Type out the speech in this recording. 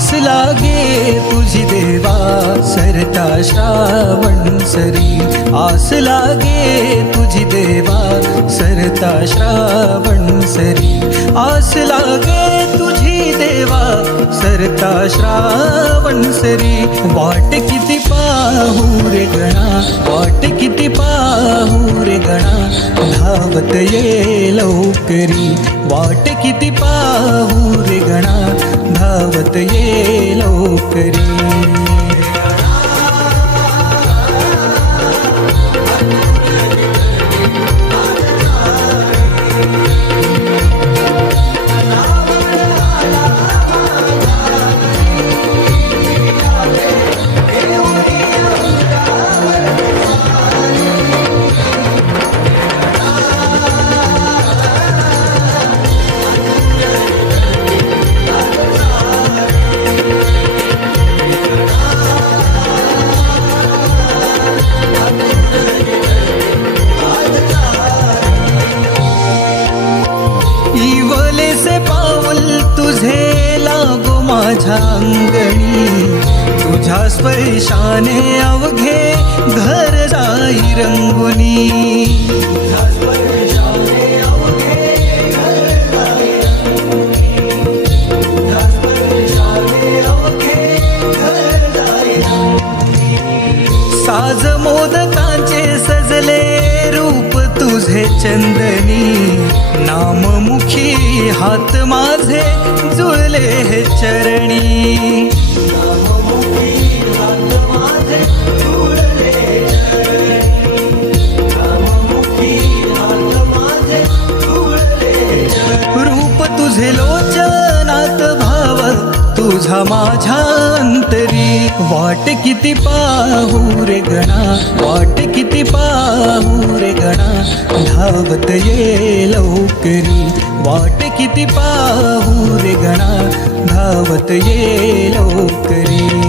आस लागे तुझी देवा सरता श्रावण सरी, आस लागे तुझी देवा सरता श्रावण सरी, आस लागे तुझी देवा सरता श्रावण सरी। वाट किती पाहू रे गणा, वाट किती पाहू रे गणा, धावत ये लवकरी, वाट किती पाहू रे गणा, धावत ये लवकरी। इवलेसे पाऊल तुझे लागो माझ्या अंगणी, तुझ्या स्पर्शाने अवघे घर जाई रंगुनी, साज मोदकांचे सजले रूप तुझे चंदनी, नाममुखी हात माझे जुळले हे चरणी, रूप तुझे लोचनात भाव तुझा माझ्या अंतरी। वाट किती पाहू रे गणा, वाट किती पाहू रे गणा, धावत ये लवकरी, वाट किती पाहू रे गणा, धावत ये लवकरी।